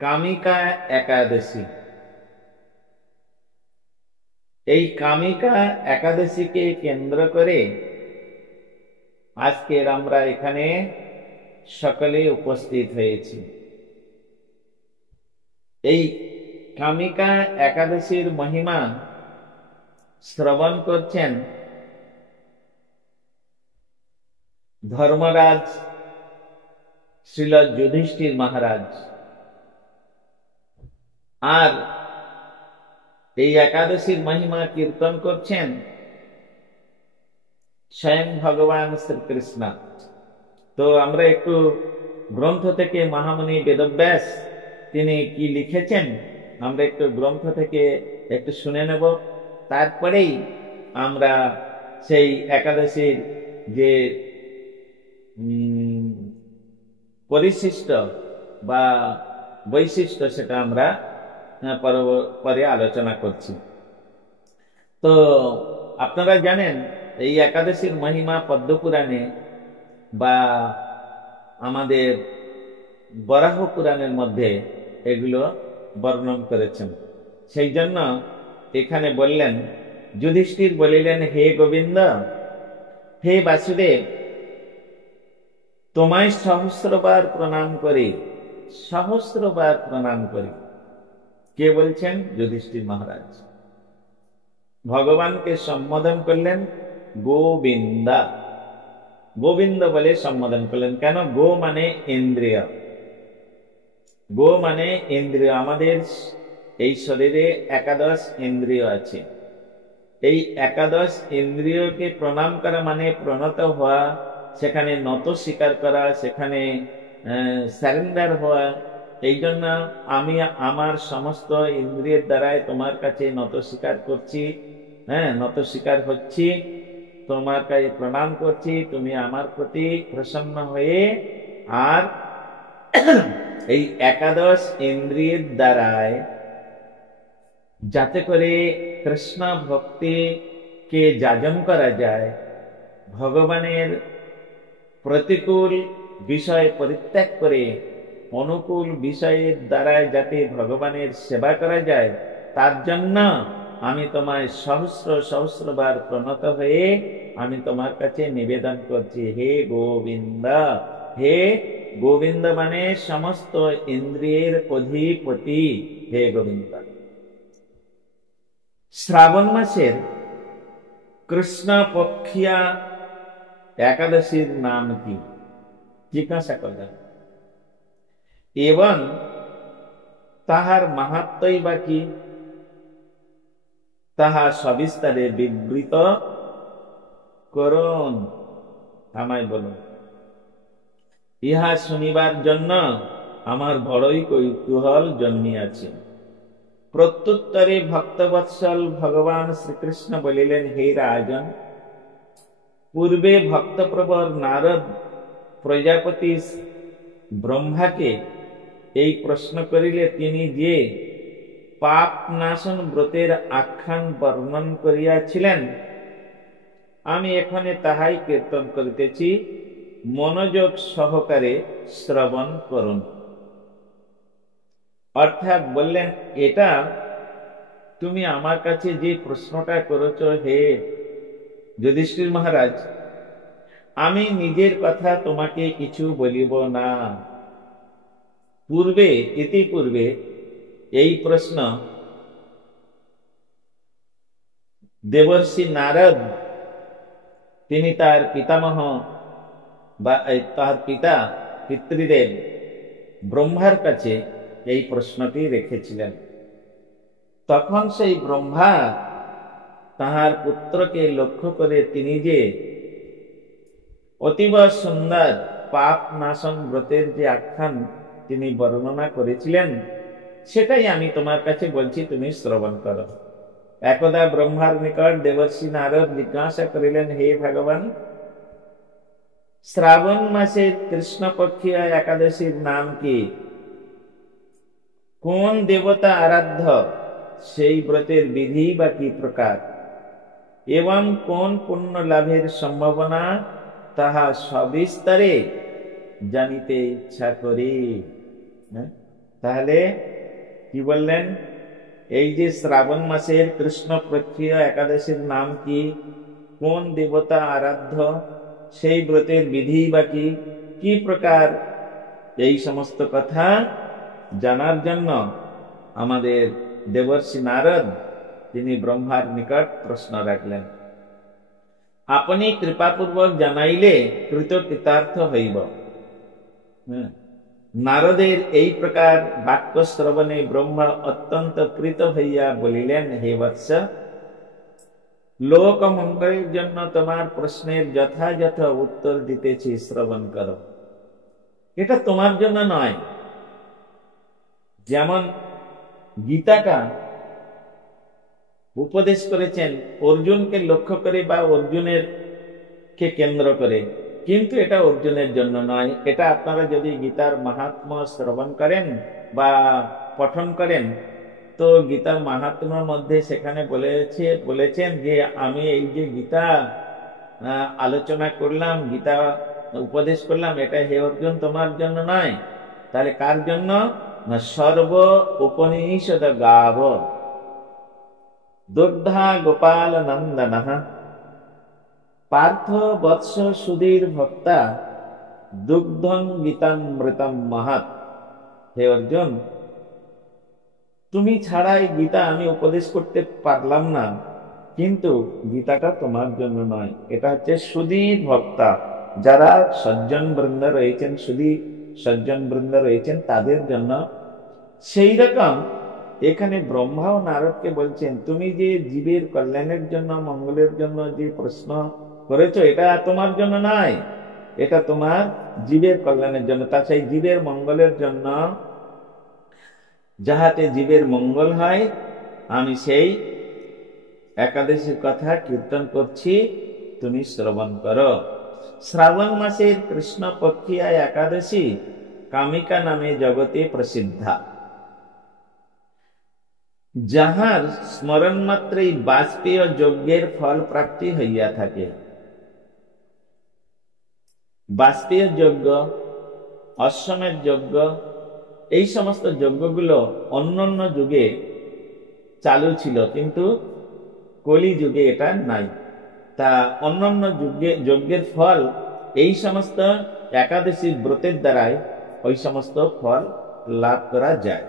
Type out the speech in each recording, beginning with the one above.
কামিকা একাদশী। এই কামিকা একাদশীকে কেন্দ্র করে আজকের আমরা এখানে সকলে উপস্থিত হয়েছি। এই কামিকা একাদশীর মহিমা শ্রবণ করছেন ধর্মরাজ শ্রীল যুধিষ্ঠির মহারাজ। আর এই একাদশীর মহিমা কীর্তন করছেন স্বয়ং ভগবান শ্রীকৃষ্ণ। তো আমরা একটু গ্রন্থ থেকে মহামুনি বেদব্যাস তিনি কি লিখেছেন আমরা একটু গ্রন্থ থেকে একটু শুনে নেব, তারপরেই আমরা সেই একাদশীর যে পরিশিষ্ট বা বৈশিষ্ট্য সেটা আমরা পরে আলোচনা করছি। তো আপনারা জানেন এই একাদশীর মহিমা পদ্মপুরাণে বা আমাদের বরাহ পুরাণের মধ্যে এগুলো বর্ণন করেছেন। সেই জন্য এখানে বললেন, যুধিষ্ঠির বলিলেন, হে গোবিন্দ, হে বাসুদেব, তোমায় সহস্রবার প্রণাম করি, সহস্রবার প্রণাম করি। কে বলছেন? যুধিষ্ঠির মহারাজ ভগবানকে সম্বোধন করলেন গোবিন্দা, গোবিন্দ বলে সম্বোধন করলেন। কেন? গো মানে ইন্দ্রিয়, গো মানে ইন্দ্রিয়। আমাদের এই শরীরে একাদশ ইন্দ্রিয় আছে। এই একাদশ ইন্দ্রিয়কে প্রণাম করা মানে প্রণত হওয়া, সেখানে নত স্বীকার করা, সেখানে সারেন্ডার হওয়া। এই জন্য আমি আমার সমস্ত ইন্দ্রিয়ের দ্বারাই তোমার কাছে নত স্বীকার করছি, নত স্বীকার হচ্ছি, তোমার কাছে প্রণাম করছি। তুমি আমার প্রতি প্রসন্ন হয়ে আর এই একাদশ ইন্দ্রিয়ের দ্বারায় যাতে করে কৃষ্ণ ভক্তিকে যাজন করা যায়, ভগবানের প্রতিকূল বিষয় পরিত্যাগ করে অনুকূল বিষয়ের দ্বারায় যাতে ভগবানের সেবা করা যায়, তার জন্য আমি তোমায় সহস্র সহস্রবার প্রণত হয়ে আমি তোমার কাছে নিবেদন করছি, হে গোবিন্দ। হে গোবিন্দ মানে সমস্ত ইন্দ্রিয়ের অধিপতি, হে গোবিন্দ। শ্রাবণ মাসের কৃষ্ণ পক্ষিয়া একাদশীর নাম কি জিজ্ঞাসা করলেন, এবং তাহার মাহাত্ম্যই বা কি তাহা সবিস্তারে বিবৃত করুন, আমায় বলুন। ইহা শুনিবার জন্য আমার বড়ই কৌতূহল জন্মিয়াছে। প্রত্যুত্তরে ভক্তবৎসল ভগবান শ্রীকৃষ্ণ বলিলেন, হে রাজন, পূর্বে ভক্তপ্রবর নারদ প্রজাপতি ব্রহ্মাকে এই প্রশ্ন করিলে তিনি যে পাপ নাশন ব্রতের আখ্যান বর্ণন করিয়াছিলেন, আমি এখানে তাহাই কীর্তন করিতেছি, মনোযোগ সহকারে শ্রবণ করুন। অর্থাৎ বললেন, এটা তুমি আমার কাছে যে প্রশ্নটা করেছ হে যুধিষ্ঠির মহারাজ, আমি নিজের কথা তোমাকে কিছু বলিব না। ইতিপূর্বে এই প্রশ্ন দেবর্ষি নারদ তিনি তার পিতামহ বা তার পিতা পিতৃদেব ব্রহ্মার কাছে এই প্রশ্নটি রেখেছিলেন। তখন সেই ব্রহ্মা তাহার পুত্রকে লক্ষ্য করে তিনি যে অতীব সুন্দর পাপ নাশন ব্রতের যে আখ্যান তিনি বর্ণনা করেছিলেন, সেটাই আমি তোমার কাছে বলছি, তুমি শ্রবণ করো। একদা ব্রহ্মার নিকট দেবর্ষি নারদ জিজ্ঞাসা করিলেন, হে ভগবান, শ্রাবণ মাসের কৃষ্ণপক্ষীয় একাদশীর নাম কি? কোন দেবতা আরাধ্য? সেই ব্রতের বিধি বা কি প্রকার? এবং কোন পুণ্য লাভের সম্ভাবনা তাহা সবিস্তারে জানিতে ইচ্ছা করি। তাহলে কি বললেন, এই যে শ্রাবণ মাসের কৃষ্ণপক্ষীয় একাদশীর নাম কি, কোন দেবতা আরাধ্য, সেই ব্রতের বিধি বা কি, কি প্রকার, এই সমস্ত কথা জানার জন্য আমাদের দেবর্ষি নারদ তিনি ব্রহ্মার নিকট প্রশ্ন রাখলেন। আপনি কৃপাপূর্বক জানাইলে কৃতকৃতার্থ হইব। নারদের এই প্রকার বাক্য শ্রবণে ব্রহ্মা অত্যন্ত প্রীত হইয়া বলিলেন, হে বৎস, লোক মঙ্গলের জন্য তোমার প্রশ্নের যথাযথ উত্তর দিতেছি, শ্রবণ করো। এটা তোমার জন্য নয়। যেমন গীতাটা উপদেশ করেছেন অর্জুনকে লক্ষ্য করে বা অর্জুনের কে কেন্দ্র করে, কিন্তু এটা অর্জুনের জন্য নয়। এটা আপনারা যদি গীতার মাহাত্ম্য শ্রবণ করেন বা পঠন করেন, তো গীতার মাহাত্ম্যের মধ্যে সেখানে বলেছেন যে আমি এই যে গীতা আলোচনা করলাম, গীতা উপদেশ করলাম, এটা হে অর্জুন তোমার জন্য নয়। তাহলে কার জন্য? না সর্ব উপনিষদ গাব দুগ্ধা গোপাল নন্দন পার্থ বৎস সুধীর ভক্তা দুগ্ধং গীতামৃতম মহৎ। হে অর্জুন, তুমি ছাড়াই গীতা আমি উপদেশ করতে পারলাম না, কিন্তু গীতাটা তোমার জন্য নয়, এটা হচ্ছে সুধীর ভক্তা, যারা সজ্জন বৃন্দ রয়েছেন, সুধী সজ্জন বৃন্দ রয়েছেন তাদের জন্য। সেই রকম এখানে ব্রহ্মা ও নারদকে বলছেন, তুমি যে জীবের কল্যাণের জন্য, মঙ্গলের জন্য যে প্রশ্ন করেছো, এটা তোমার জন্য নয়, এটা তোমার জীবের কল্যাণের জন্য। তা সেই জীবের মঙ্গলের জন্য, যাহাতে জীবের মঙ্গল হয়, আমি সেই একাদশীর কথা কীর্তন করছি, তুমি শ্রবণ করো। শ্রাবণ মাসের কৃষ্ণ পক্ষিয়া একাদশী কামিকা নামে জগতে প্রসিদ্ধা, যাহার স্মরণ মাত্রেই বাজপেয় যজ্ঞের ফল প্রাপ্তি হইয়া থাকে। বাজপেয় যজ্ঞ, অশ্বমেধ যজ্ঞ, এই সমস্ত যজ্ঞগুলো অন্যান্য যুগে চালু ছিল, কিন্তু কলি যুগে এটা নাই। তা অন্যান্য যজ্ঞের ফল এই সমস্ত একাদশী ব্রতের দ্বারাই ওই সমস্ত ফল লাভ করা যায়।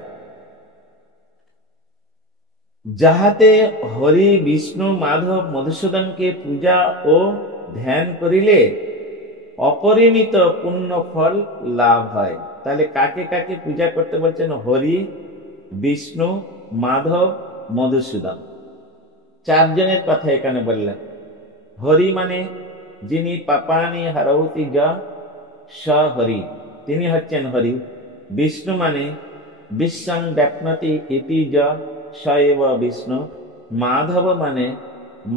যাহাতে হরি বিষ্ণু মাধব মধুসূদনকে পূজা ও ধ্যান করিলে অপরিমিত পুণ্য ফল লাভ হয়। তাহলে কাকে কাকে পূজা করতে বলছেন? হরি, বিষ্ণু, মাধব, মধুসূদন, চারজনের কথা এখানে বললেন। হরি মানে যিনি পাপানি হারৌতি য স হরি, তিনি হচ্ছেন হরি। বিষ্ণু মানে বিশ্বং ব্যাপ্নতি ইতি য স এব বিষ্ণু। মাধব মানে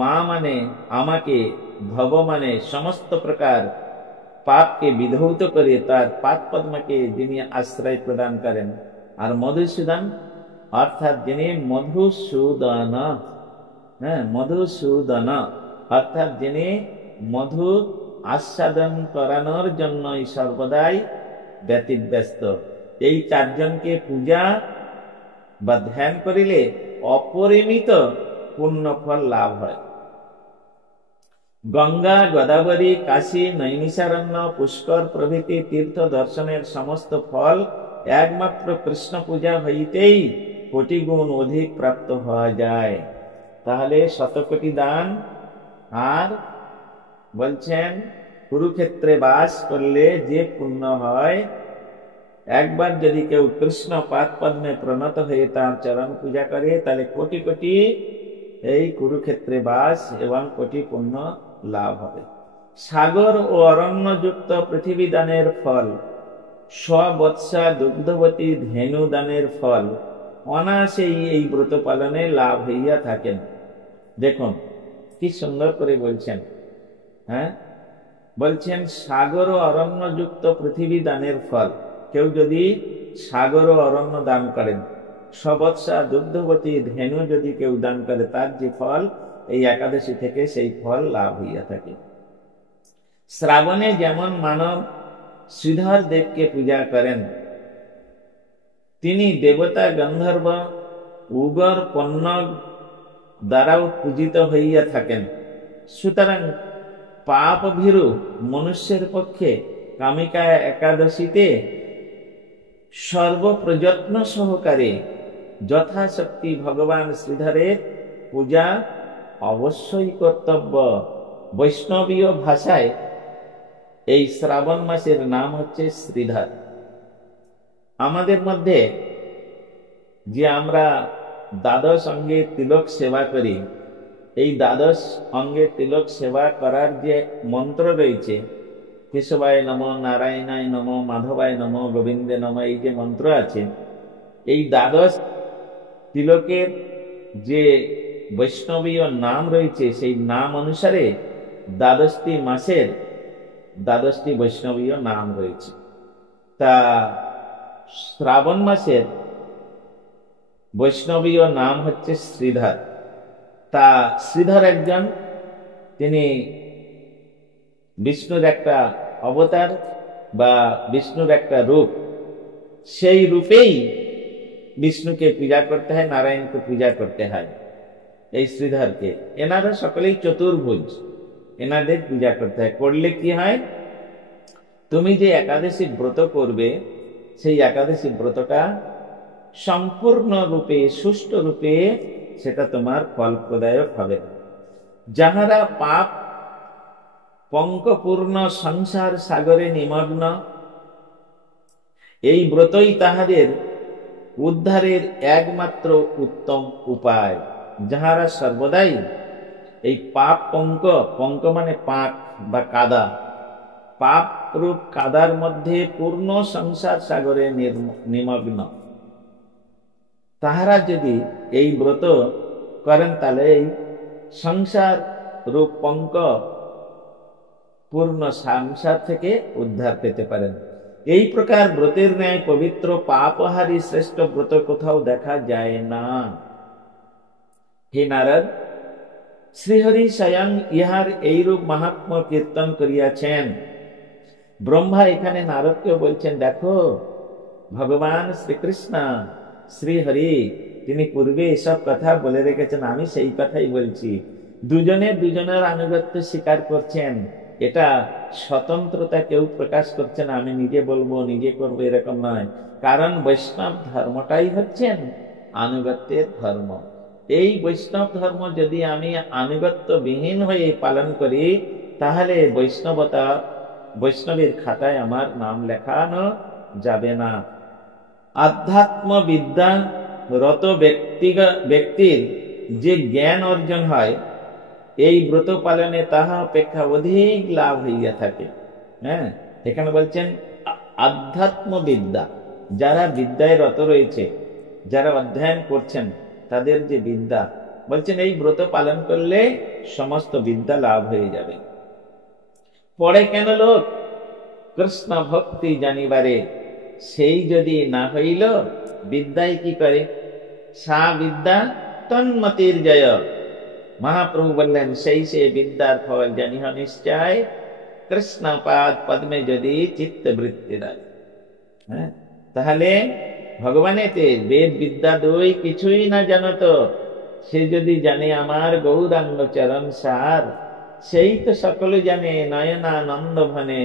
মা মানে আমাকে, ভব মানে সমস্ত প্রকার পাপকে বিধৌত করে তার পাদ পদ্মকে যিনি আশ্রয় প্রদান করেন। আর মধুসূদন অর্থাৎ যিনি মধুসূদন, মধুসূদন অর্থাৎ যিনি মধু আস্বাদন করানোর জন্যই সর্বদাই ব্যতিব্যস্ত। এই চারজনকে পূজা বা ধ্যান করিলে অপরিমিত পুণ্যফল লাভ হয়। গঙ্গা, গোদাবরী, কাশী, নৈমিষারণ্য, পুষ্কর প্রভৃতি তীর্থ দর্শনের সমস্ত ফল একমাত্র কৃষ্ণ পূজা হইতেই কোটি গুণ অধিক প্রাপ্ত হওয়া যায়। তাহলে শতকোটি দান, আর বলছেন কুরুক্ষেত্রে বাস করলে যে পুণ্য হয়, একবার যদি কেউ কৃষ্ণ পাদ পদ্মে প্রণত হয়ে তার চরণ পূজা করে, তাহলে কোটি কোটি এই কুরুক্ষেত্রে বাস এবং কোটি পুণ্য লাভ হবে। সাগর ও অরণ্য যুক্ত পৃথিবী দানের ফল, স্ববৎসা দুগ্ধবতী ধেনু দানের ফল অনায়াসেই এই ব্রত পালনে লাভ হইয়া থাকেন। দেখুন কি সুন্দর করে বলছেন। বলছেন সাগর ও অরণ্য যুক্ত পৃথিবী দানের ফল, কেউ যদি সাগর ও অরণ্য দান করেন, সবৎসা দুগ্ধবতী ধেনু যদি কেউ দান করে, তার যে ফল এই একাদশী থেকে সেই ফল লাভ হইয়া থাকে। শ্রাবণে যেমন মানব শ্রীধর দেবকে পূজা করেন, তিনি দেবতা গন্ধর্ব উগর পণ্যগ দ্বারাও পূজিত হইয়া থাকেন। সুতরাং পাপ ভীরু মনুষ্যের পক্ষে কামিকা একাদশীতে সর্বপ্রযত্ন সহকারে যথাশক্তি ভগবান শ্রীধরের পূজা অবশ্যই কর্তব্য। বৈষ্ণবীয় ভাষায় এই শ্রাবণ মাসের নাম হচ্ছে শ্রীধর। আমাদের মধ্যে যে আমরা দ্বাদশ অঙ্গে তিলক সেবা করি, এই দ্বাদশ অঙ্গে তিলক সেবা করার যে মন্ত্র রয়েছে, কেশবায় নম, নারায়ণায় নম, মাধবায় নম, গোবিন্দে নম, এই যে মন্ত্র আছে, এই দ্বাদশ তিলকের যে বৈষ্ণবীয় নাম রয়েছে, সেই নাম অনুসারে দ্বাদশটি মাসের দ্বাদশটি বৈষ্ণবীয় নাম রয়েছে। তা শ্রাবণ মাসের বৈষ্ণবীয় নাম হচ্ছে শ্রীধর। তা শ্রীধর একজন, তিনি বিষ্ণুর একটা অবতার বা বিষ্ণুর একটা রূপ। সেই রূপেই বিষ্ণুকে পূজা করতে হয়, নারায়ণকে পূজা করতে হয়। এই শ্রীধরকে, এনারা সকলেই চতুর্ভুজ, এনাদের পূজা করতে হয়। করলে কি হয়, তুমি যে একাদশী ব্রত করবে, সেই একাদশী ব্রতটা সম্পূর্ণ রূপে সুষ্ঠু রূপে সেটা তোমার ফলপ্রদায়ক হবে। যাহারা পাপ পঙ্কপূর্ণ সংসার সাগরে নিমগ্ন, এই ব্রতই তাহাদের উদ্ধারের একমাত্র উত্তম উপায়। যাহারা সর্বদাই এই পাপ পঙ্ক, পঙ্ক মানে পাপ বা কাদা, পাপ রূপ কাদার মধ্যে পূর্ণ সংসার সাগরে নিমগ্ন, তাহারা যদি এই ব্রত করেন, তাহলে এই সংসার রূপ পঙ্ক পূর্ণ সংসার থেকে উদ্ধার পেতে পারেন। এই প্রকার ব্রতের ন্যায় পবিত্র পাপহারী শ্রেষ্ঠ ব্রত কোথাও দেখা যায় না। হে নারদ, শ্রীহরি স্বয়ং ইহার এইরূপ মাহাত্ম্য কীর্তন করিয়াছেন। ব্রহ্মা এখানে নারদকে বলছেন, দেখো ভগবান শ্রীকৃষ্ণ শ্রীহরি তিনি পূর্বে এসব কথা বলে রেখেছেন, আমি সেই কথাই বলছি। দুজনে দুজনের আনুগত্য স্বীকার করছেন, এটা স্বতন্ত্রতা কেউ প্রকাশ করছে না, আমি নিজে বলবো নিজে করবো এরকম নয়। কারণ বৈষ্ণব ধর্মটাই হচ্ছেন আনুগত্যের ধর্ম। এই বৈষ্ণব ধর্ম যদি আমি আনুগত্য বিহীন হয়ে পালন করি, তাহলে বৈষ্ণবের খাতায় আমার নাম লেখানো যাবে না। আধ্যাত্ম বিদ্যা রত ব্যক্তির যে জ্ঞান অর্জন হয়, এই ব্রত পালনে তাহা অপেক্ষা অধিক লাভ হইয়া থাকে। হ্যাঁ, এখানে বলছেন আধ্যাত্ম বিদ্যা, যারা বিদ্যায় রত রয়েছে, যারা অধ্যয়ন করছেন, তাদের যে বিদ্যা, বলছেন এই ব্রত পালন করলে সমস্ত বিদ্যা লাভ হয়ে যাবে। পড়ে কেন লোক কৃষ্ণ ভক্তি জানিবারে, সেই যদি না হইল বিদ্যায় কি করে, সা বিদ্যা তন্মতির জয়। মহাপ্রভু বললেন, সেই সে বিদ্যার ফল জানিহ নিশ্চয়, কৃষ্ণ পাদ পদ্মে যদি চিত্তবৃত্তি দেয়। হ্যাঁ, তাহলে ভগবানেতে বেদ বিদ্যা দুই কিছুই না জানত, সে যদি জানে আমার গৌরাঙ্গ চরণ সার, সেই তো সকলে জানে নয়নানন্দ ভনে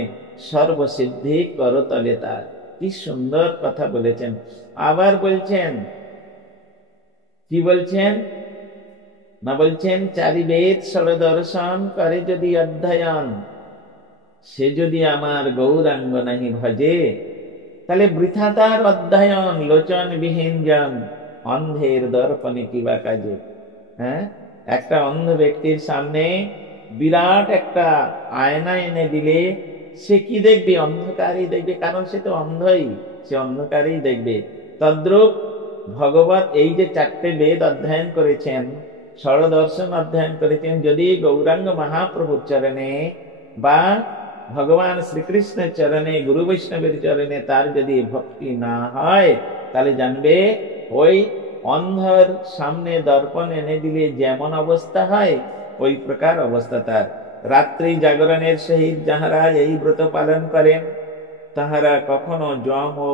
সর্বসিদ্ধি করতলে তার। কি সুন্দর কথা বলেছেন। আবার বলছেন, কি বলছেন না, বলছেন চারি বেদ ষড় দর্শন করে যদি অধ্যয়ন, সে যদি আমার গৌরাঙ্গ নাহি ভজে, তাহলে বৃথা তার অধ্যয়ন। লোচন বিহীন জন অন্ধের দর্পণে কিবা কাজে। হ্যাঁ, একটা অন্ধ ব্যক্তির সামনে বিরাট একটা আয়না এনে দিলে সে কি দেখবে? অন্ধকারই দেখবে, কারণ সে তো অন্ধই, সে অন্ধকারই দেখবে। তদ্রূপ ভগবত এই যে চারটে বেদ অধ্যয়ন করেছেন, ষড়দর্শন অধ্যয়ন করেছেন, যদি গৌরাঙ্গ মহাপ্রভুর চরণে বা ভগবান শ্রীকৃষ্ণের চরণে, গুরু বৈষ্ণবের চরণে তার যদি ভক্তি না হয়, তাহলে জানবে ওই অন্ধর সামনে দর্পণ এনে দিলে যেমন অবস্থা হয়, ওই প্রকার অবস্থা তার। রাত্রি জাগরণের সহিত যাহারা এই ব্রত পালন করেন, তাহারা কখনো যম ও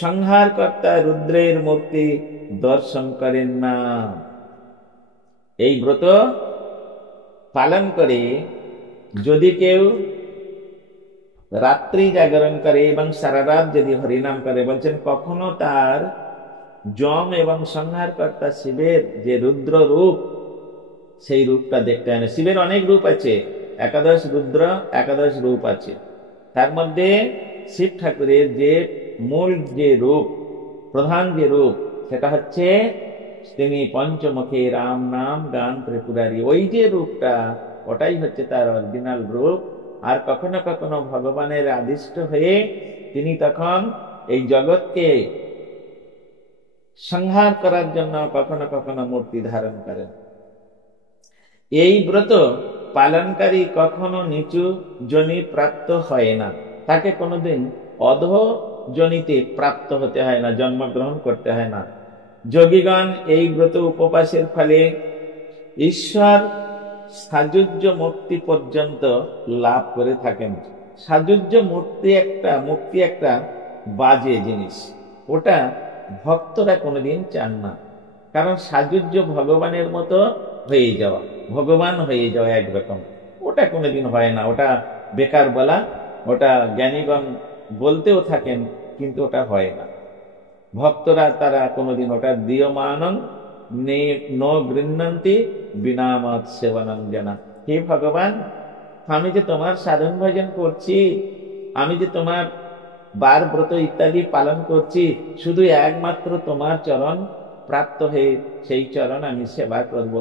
সংহারকর্তা রুদ্রের মূর্তি দর্শন করেন না। এই ব্রত পালন করে যদি কেউ রাত্রি জাগরণ করে এবং সারা রাত যদি হরিনাম করে, বলছেন কখনো তার যম এবং সংহারকর্তা শিবের যে রুদ্র রূপ, সেই রূপটা দেখতে হয় না। শিবের অনেক রূপ আছে, একাদশ রুদ্র, একাদশ রূপ আছে। তার মধ্যে শিব ঠাকুরের যে মূল যে রূপ, প্রধান যে রূপ, সেটা হচ্ছে তিনি পঞ্চমুখী রাম নাম গান ত্রিপুরারি। ওই যে রূপটা, ওটাই হচ্ছে তার অরিজিনাল রূপ। আর কখনো কখনো ভগবানের আদিষ্ট হয়ে তিনি তখন এই জগৎকে সংহার করার জন্য কখনো কখনো মূর্তি ধারণ করেন। এই ব্রত পালনকারী কখনো নিচু জনি প্রাপ্ত হয় না, তাকে কোনোদিন অধো জনিতে প্রাপ্ত হতে হয় না, জন্মগ্রহণ করতে হয় না। যোগীগণ এই ব্রত উপবাসের ফলে ঈশ্বর সাযুজ্য মুক্তি পর্যন্ত লাভ করে থাকেন। সাযুজ্য মুক্তি একটা বাজে জিনিস, ওটা ভক্তরা কোনোদিন চান না। কারণ সাযুজ্য ভগবানের মতো হয়ে যাওয়া, ভগবান হয়ে যাওয়া একরকম, ওটা কোনোদিন হয় না। ওটা বেকার বলা, ওটা জ্ঞানীগণ বলতেও থাকেন, কিন্তু ওটা হয় না। ভক্তরা তারা কোনোদিন ওটা দীয়মানং ন গৃহ্ণন্তি বিনামত সেবনং জানা। হে ভগবান, আমি যে তোমার সাধন ভজন করছি, আমি যে তোমার বার ব্রত ইত্যাদি পালন করছি, শুধু একমাত্র তোমার চরণ প্রাপ্ত হয়ে সেই চরণ আমি সেবা করব,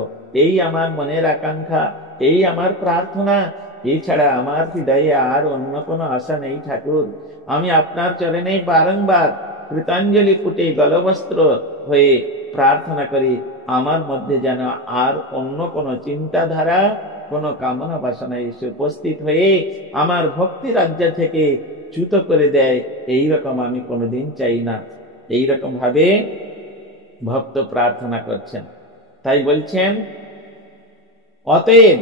এই আমার মনের আকাঙ্ক্ষা, এই আমার প্রার্থনা। এছাড়া আমার হৃদয়ে আর অন্য কোনো আশা নেই ঠাকুর। আমি আপনার চরণে বারংবার কৃতাঞ্জলি ফুটে গলবস্ত্র হয়ে প্রার্থনা করি, আমার মধ্যে যেন আর অন্য কোনো চিন্তাধারা, কোনো কামনা বাসনা এসে উপস্থিত হয়ে আমার ভক্তি রাজ্য থেকে চ্যুত করে দেয়, এইরকম আমি কোনোদিন চাই না। এইরকম ভাবে ভক্ত প্রার্থনা করছেন। তাই বলছেন, অতএব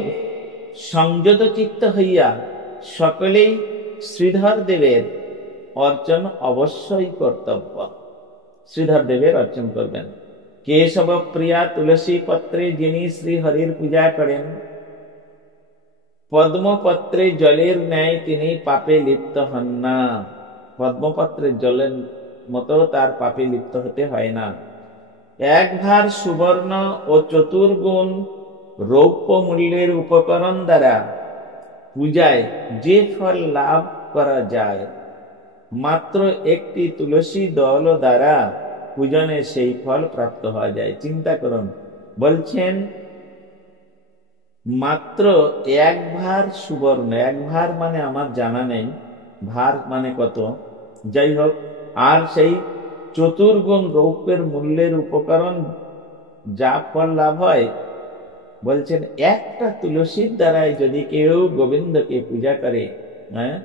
সংযত চিত্ত হইয়া সকলেই শ্রীধর দেবের অর্চন অবশ্যই কর্তব্য। শ্রীধর দেবের অর্চন করবেন। কেশব প্রিয়া তুলসী পত্রে যিনি শ্রী হরির পূজা করেন, পদ্মপত্রে জলের ন্যায় তিনি পাপে লিপ্ত হন না। পদ্মপত্রের জলের মতো তার পাপে লিপ্ত হতে হয় না। এক ভার সুবর্ণ ও চতুর্গুণ রৌপ্য মূল্যের উপকরণ দ্বারা পূজায় যে ফল লাভ করা যায়, মাত্র একটি তুলসী দল দ্বারা পূজনে সেই ফল প্রাপ্ত হওয়া যায়। চিন্তা করুন, বলছেন মাত্র এক ভার সুবর্ণ, এক ভার মানে আমার জানা নেই ভার মানে কত, যাই হোক, আর সেই চতুর্গুণ রৌপ্যের মূল্যের উপকরণ যা ফল লাভ হয়, বলছেন একটা তুলসীর দ্বারাই যদি কেউ গোবিন্দকে পূজা করে, হ্যাঁ,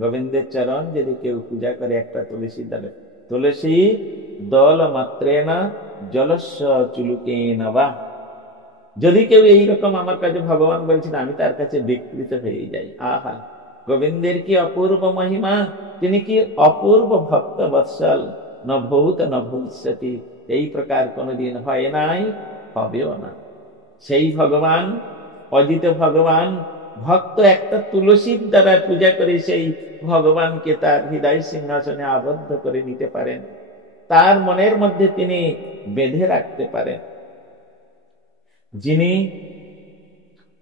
গোবিন্দের চরণ যদি কেউ পূজা করে একটা তুলসীর দ্বারা, তুলসী দল মাত্রেণ জলস্য চুলুকেন বা, যদি কেউ এইরকম আমার কাছে, ভগবান বলছেন আমি তার কাছে বিকৃত হয়ে যাই। আহা, গোবিন্দের কি অপূর্ব মহিমা, তিনি কি অপূর্ব ভক্ত বৎসল, ন ভূত ন ভবিষ্যতি। এই প্রকার কোনোদিন হয় নাই, হবেও না। সেই ভগবান, অজিত ভগবান, ভক্ত একটা তুলসীর দ্বারা পূজা করে সেই ভগবানকে তার হৃদয় সিংহাসনে আবদ্ধ করে নিতে পারেন, তার মনের মধ্যে তিনি বেঁধে রাখতে পারেন। যিনি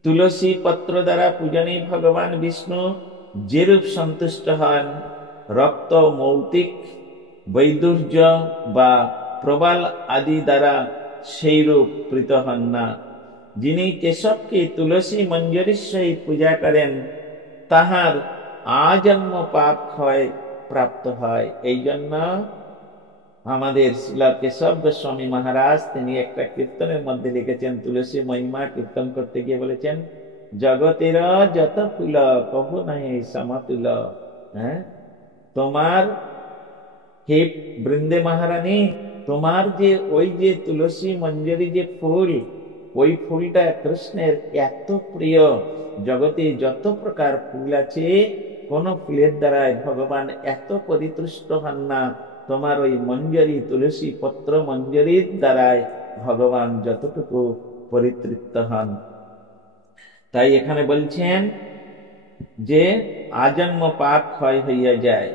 তুলসী পত্র দ্বারা পূজনে ভগবান বিষ্ণু যেরূপ সন্তুষ্ট হন, রক্ত, মৌতিক, বৈদুর্য বা প্রবাল আদি দ্বারা সেই রূপ প্রীত হন না। যিনি কেশবকে তুলসী মঞ্জরীর সহিত পূজা করেন, তাহার আজন্ম পাপ ক্ষয় প্রাপ্ত হয়। এই জন্য আমাদের শ্রীল কেশব গোস্বামী মহারাজ তিনি একটা কীর্তনের মধ্যে লিখেছেন, তুলসী মহিমা কীর্তন করতে গিয়ে বলেছেন, জগতের যত ফুল কভু নাহি সমতুল। হ্যাঁ, তোমার হে বৃন্দে মহারানী, তোমার যে ওই যে তুলসী মঞ্জরি যে ফুল, ওই ফুলটা কৃষ্ণের এত প্রিয়, জগতে যত প্রকার ফুল আছে, কোন ফুলের দ্বারাই ভগবান এত পরিতুষ্ট হন না, তোমার ওই মঞ্জরি তুলসী পত্র মঞ্জরির দ্বারায় ভগবান যতটুকু পরিতৃপ্ত হন। তাই এখানে বলছেন যে আজন্ম পাপ ক্ষয় হইয়া যায়।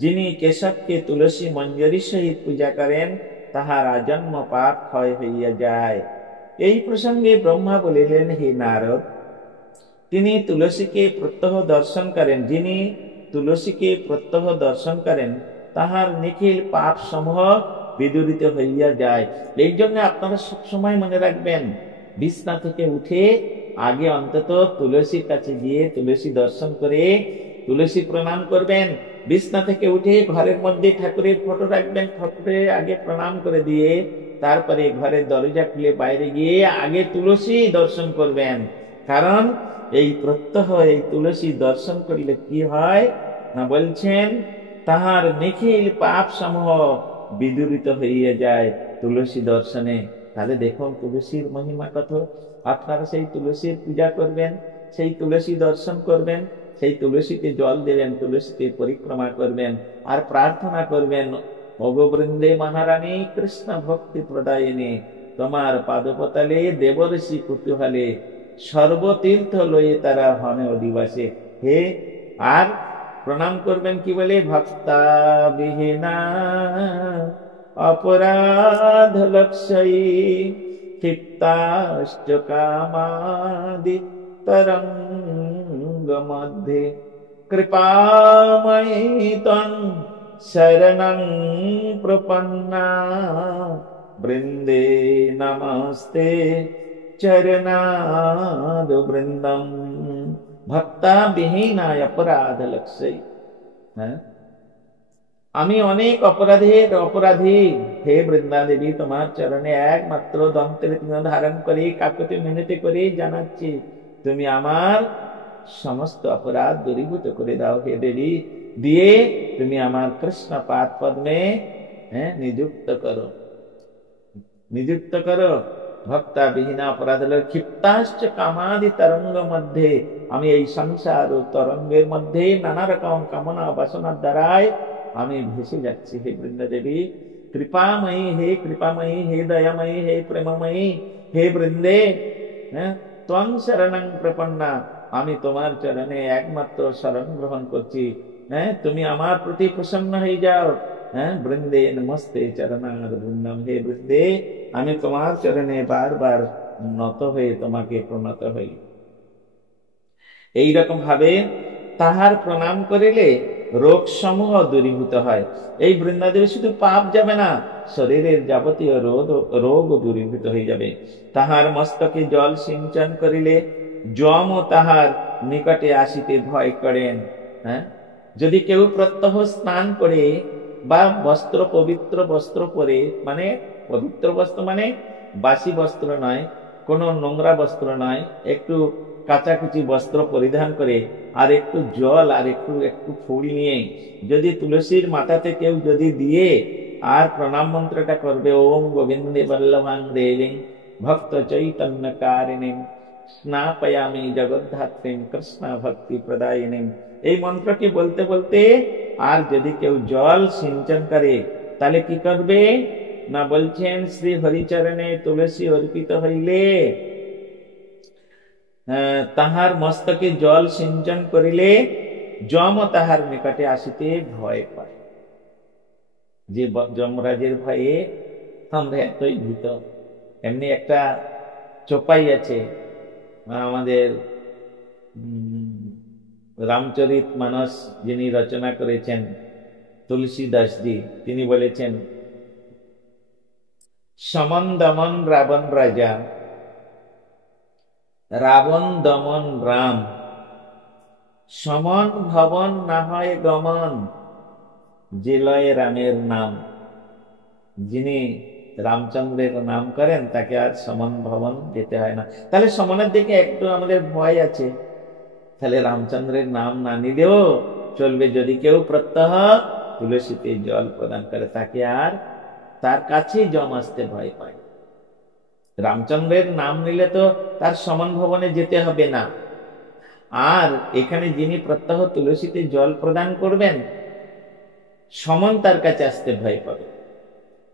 যিনি কেশবকে তুলসী মঞ্জরি সহিত পূজা করেন তাহার আজন্ম পাপ ক্ষয় হইয়া যায়। এই প্রসঙ্গে ব্রহ্মা বলিলেন, হে নারদ, তিনি তুলসীকে প্রত্যহ দর্শন করেন, যিনি তুলসীকে প্রত্যহ দর্শন করেন তাহার নিখিল পাপ সমূহ বিদূরিত হইয়া যায়। এই জন্য আপনারা সবসময় মনে রাখবেন, বিছনা থেকে উঠে আগে অন্তত তুলসীর কাছে গিয়ে তুলসী দর্শন করে তুলসী প্রণাম করবেন। বিছনা থেকে উঠে ঘরের মধ্যে ঠাকুরের ফটো রাখবেন, ঠাকুরে আগে প্রণাম করে দিয়ে তারপরে ঘরের দরজা খুলে বাইরে গিয়ে আগে তুলসী দর্শন করবেন। কারণ এই প্রত্যহ এই তুলসী দর্শন করলে কি হয় না, বলছেন তাহার নিখিল পাপ সমূহ বিদূরিত হইয়া যায় তুলসী দর্শনে। তাহলে দেখুন তুলসীর মহিমা কত। আপনারা সেই তুলসীর পূজা করবেন, সেই তুলসী দর্শন করবেন, সেই তুলসীকে জল দেবেন, তুলসীকে পরিক্রমা করবেন আর প্রার্থনা করবেন, ভগবৃন্দে মহারানী কৃষ্ণ ভক্তি প্রদায়িনী, তোমার পাদপতালে দেবর্ষি কুতূহলে সর্বতীর্থ লয়ে তারা হনে অধিবাসে। হে, আর প্রণাম করবেন কি বলে, ভক্তা বিহীনা অপরাধ লক্ষয়ী ক্ষিপ্তাশ্চ কামাদি তরঙ্গ মধ্যে কৃপাময়ী ত্বং শরণং প্রপন্না বৃন্দে নমস্তে চরণাদ বৃন্দম। ভক্তা বিহীনায় অপরাধ লক্ষয়ী। হ্যাঁ, আমি অনেক অপরাধের অপরাধী, হে বৃন্দা দেবী, তোমার চরণে একমাত্র দন্তের চিহ্ন ধারণ করে কাকুতি মিনতি করে জানাচ্ছি, তুমি আমার সমস্ত অপরাধ দূরীভূত করে দাও হে দেবী, দিয়ে তুমি আমার কৃষ্ণ পাদ পদ্মে নিযুক্ত করো, নিযুক্ত করো। ভক্তা বিহীনা অপরাধ ক্ষিপ্তাশ্চ কামাদি তরঙ্গ মধ্যে, আমি এই সংসার ও তরঙ্গের মধ্যে নানা রকম কামনা বাসনার দ্বারায় আমি ভেসে যাচ্ছি। হে বৃন্দা দেবী, কৃপাময়ী, হে কৃপাময়ী, হে দয়াময়ী, হে প্রেমময়ী, হে বৃন্দে ত্বং শরণং প্রপন্না, আমি তোমার চরণে একমাত্র শরণ গ্রহণ করছি। তুমি আমার প্রতি প্রসন্ন হয়ে যাও। বৃন্দে নমস্তে চরণার বৃন্দম, হে বৃন্দে আমি তোমার চরণে বারবার নত হয়ে তোমাকে প্রণত হই। এইরকম ভাবে তাহার প্রণাম করিলে রোগ সমূহ দূরীভূত হয়। এই বৃন্দাদেবী শুধু পাপ যাবে না, শরীরের যাবতীয় রোগ দূরীভূত হয়ে যাবে। তাহার মস্তকে জল সিঞ্চন করিলে যমও তাহার নিকটে আসিতে ভয় করেন। যদি কেউ প্রত্যহ স্নান করে বা বস্ত্র পবিত্র বস্ত্র পরে, মানে পবিত্র বস্ত্র মানে বাসি বস্ত্র নয়, কোনো নোংরা বস্ত্র নয়, একটু কাচাকুচি বস্ত্র পরিধান করে আর একটু জল আর একটু একটু ফুল নিয়ে যদি তুলসীর মাথাতে কেউ যদি দিয়ে আর প্রণাম মন্ত্রটা করবে, ওম গোবিন্দে বল্লভাং দেবীং ভক্ত চৈতন্য কারিণীং স্নাপয়ামি জগদ্ধাত্রীং কৃষ্ণ ভক্তি প্রদায়িনী, এই মন্ত্রটি বলতে বলতে আর যদি কেউ জল সিঞ্চন করে তাহলে কি করবে না, বলছেন শ্রী হরিচরণে তুলসী অর্পিত হইলে তাহার মস্তকে জল সিঞ্চন করিলে যম তাহার নিকটে আসিতে ভয় পায়। যে যমরাজের ভয়ে আমরা এতই ভীত। এমনি একটা চোপাই আছে আমাদের রামচরিত মানস যিনি রচনা করেছেন তুলসীদাসজি, তিনি বলেছেন, সমন দমন রাবণ রাজা, রাবণ দমন রাম, সমন ভবন না হয় গমন, যে লয়ে রামের নাম। যিনি রামচন্দ্রের নাম করেন তাকে আর সমন ভবন যেতে হয় না। তাহলে সমনের দিকে একটু আমাদের ভয় আছে, তাহলে রামচন্দ্রের নাম না নিলেও চলবে। যদি কেউ প্রত্যহ তুলসীতে জল প্রদান করে তাকে আর তার কাছেই যম আসতে ভয় পায়। রামচন্দ্রের নাম নিলে তো তার সমন ভবনে যেতে হবে না। আর এখানে যিনি প্রত্যহ তুলসীতে জল প্রদান করবেন সমন তার কাছে আসতে ভয় পাবে।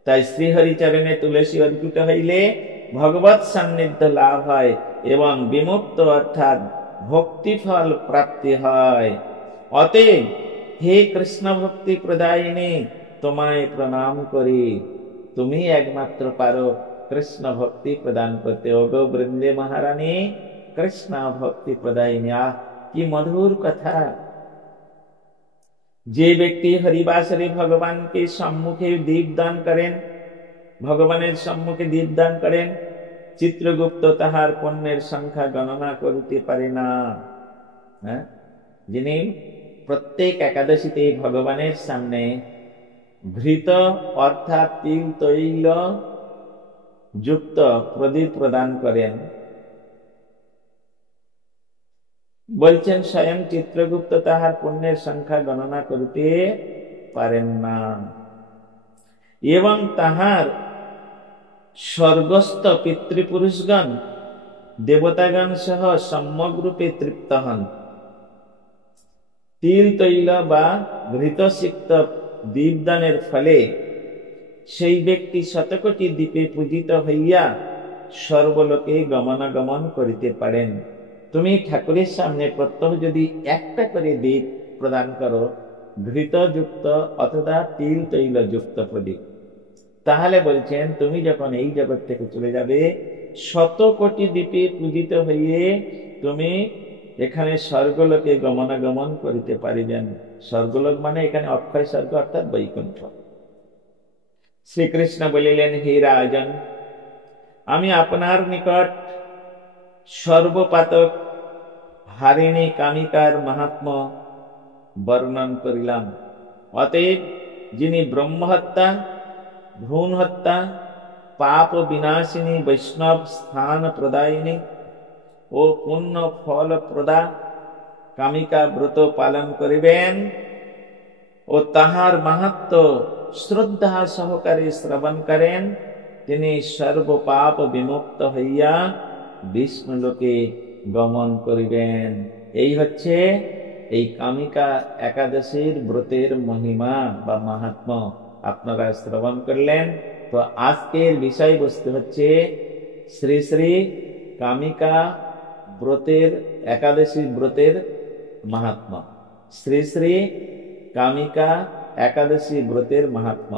তাই শ্রীহরিচরণে তুলসী অর্পিত হইলে ভগবৎ সান্নিধ্য লাভ হয় এবং বিমুক্ত অর্থাৎ ভক্তিফল প্রাপ্তি হয়। অতএব হে কৃষ্ণ ভক্তি প্রদায়িনী, তোমায় প্রণাম করি, তুমি একমাত্র পারো কৃষ্ণ ভক্তি প্রদান করতে। ওগো বৃন্দে মহারানী, কৃষ্ণ ভক্তি প্রদায়িনী। আহ, কি মধুর কথা! যে ব্যক্তি হরিবাসরে ভগবানকে সম্মুখে দীপদান করেন, ভগবানের সম্মুখে দীপদান করেন, চিত্রগুপ্ত তাহার পুণ্যের সংখ্যা গণনা করিতে পারে না। হ্যাঁ, যিনি প্রত্যেক একাদশীতে ভগবানের সামনে ঘৃত অর্থাৎ তিল তৈল যুক্ত প্রদীপ প্রদান করেন, বলছেন স্বয়ং চিত্রগুপ্ত তাহার পুণ্যের সংখ্যা গণনা করিতে পারেন না। এবং তাহার স্বর্গস্থ পিতৃপুরুষগণ দেবতাগণ সহ সম্যক রূপে তৃপ্ত হন। তিল তৈল বা ঘৃতসিক্ত দীপদানের ফলে সেই ব্যক্তি শতকোটি দীপে পূজিত হইয়া সর্বলোকে গমনাগমন করিতে পারেন। তুমি ঠাকুরের সামনে প্রত্যহ যদি একটা করে দীপ প্রদান করো, ঘৃতযুক্ত অথবা তিল তৈল যুক্ত প্রদীপ, তাহলে বলছেন তুমি যখন এই জগৎ থেকে চলে যাবে, 100 কোটি দ্বীপে পূজিত হইয়ে তুমি এখানে স্বর্গলোকে গমনাগমন করিতে পারিবেন। স্বর্গলোক মানে এখানে অক্ষয় স্বর্গ অর্থাৎ বৈকুণ্ঠ। শ্রীকৃষ্ণ বলিলেন, হে রাজন, আমি আপনার নিকট সর্বপাতক হারিণী কামিকার মাহাত্ম্য বর্ণন করিলাম। অতএব যিনি ব্রহ্মহত্যা, ভ্রূণ হত্যা, পাপ বিনাশিনী, বৈষ্ণব স্থান প্রদায়িনী ও পুণ্য ফল প্রদা কামিকা ব্রত পালন করিবেন ও তাহার মাহাত্ম্য শ্রদ্ধা সহকারে শ্রবণ করেন, তিনি সর্বপাপ বিমুক্ত হইয়া বিষ্ণুলোকে গমন করিবেন। এই হচ্ছে এই কামিকা একাদশীর ব্রতের মহিমা বা মাহাত্ম্য। আপনারা শ্রবণ করলেন। তো আজকের বিষয়বস্তু হচ্ছে শ্রী শ্রী কামিকা ব্রতের, একাদশী ব্রতের মাহাত্ম্য। শ্রী শ্রী কামিকা একাদশী ব্রতের মাহাত্ম্য।